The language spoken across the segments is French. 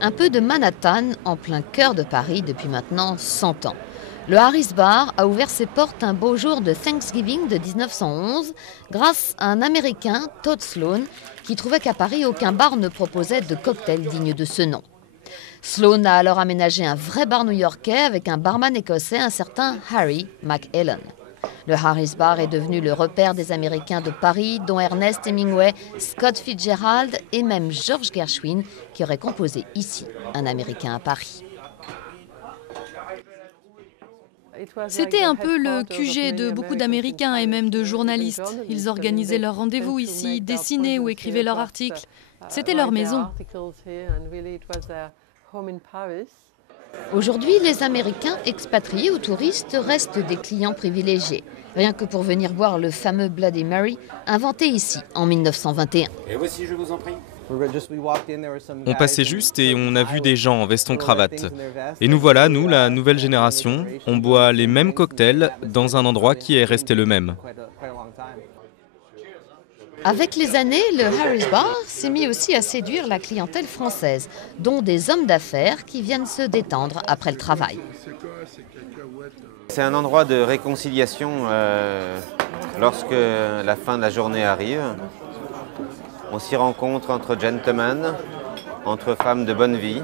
Un peu de Manhattan en plein cœur de Paris depuis maintenant 100 ans. Le Harris Bar a ouvert ses portes un beau jour de Thanksgiving de 1911 grâce à un Américain, Todd Sloan, qui trouvait qu'à Paris, aucun bar ne proposait de cocktail digne de ce nom. Sloan a alors aménagé un vrai bar new-yorkais avec un barman écossais, un certain Harry McEllen. Le Harris Bar est devenu le repère des Américains de Paris, dont Ernest Hemingway, Scott Fitzgerald et même George Gershwin, qui aurait composé ici un Américain à Paris. C'était un peu le QG de beaucoup d'Américains et même de journalistes. Ils organisaient leurs rendez-vous ici, dessinaient ou écrivaient leurs articles. C'était leur maison. Aujourd'hui, les Américains expatriés ou touristes restent des clients privilégiés, rien que pour venir boire le fameux Bloody Mary, inventé ici en 1921. Et voici, je vous en prie. On passait juste et on a vu des gens en veston-cravate. Et nous voilà, nous, la nouvelle génération, on boit les mêmes cocktails dans un endroit qui est resté le même. Avec les années, le Harris Bar s'est mis aussi à séduire la clientèle française, dont des hommes d'affaires qui viennent se détendre après le travail. C'est un endroit de réconciliation lorsque la fin de la journée arrive. On s'y rencontre entre gentlemen, entre femmes de bonne vie.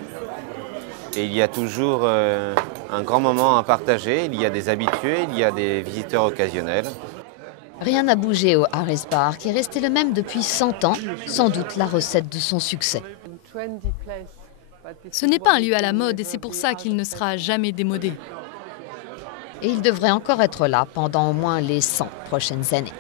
Et il y a toujours un grand moment à partager. Il y a des habitués, il y a des visiteurs occasionnels. Rien n'a bougé au Harris Bar, qui est resté le même depuis 100 ans, sans doute la recette de son succès. Ce n'est pas un lieu à la mode et c'est pour ça qu'il ne sera jamais démodé. Et il devrait encore être là pendant au moins les 100 prochaines années.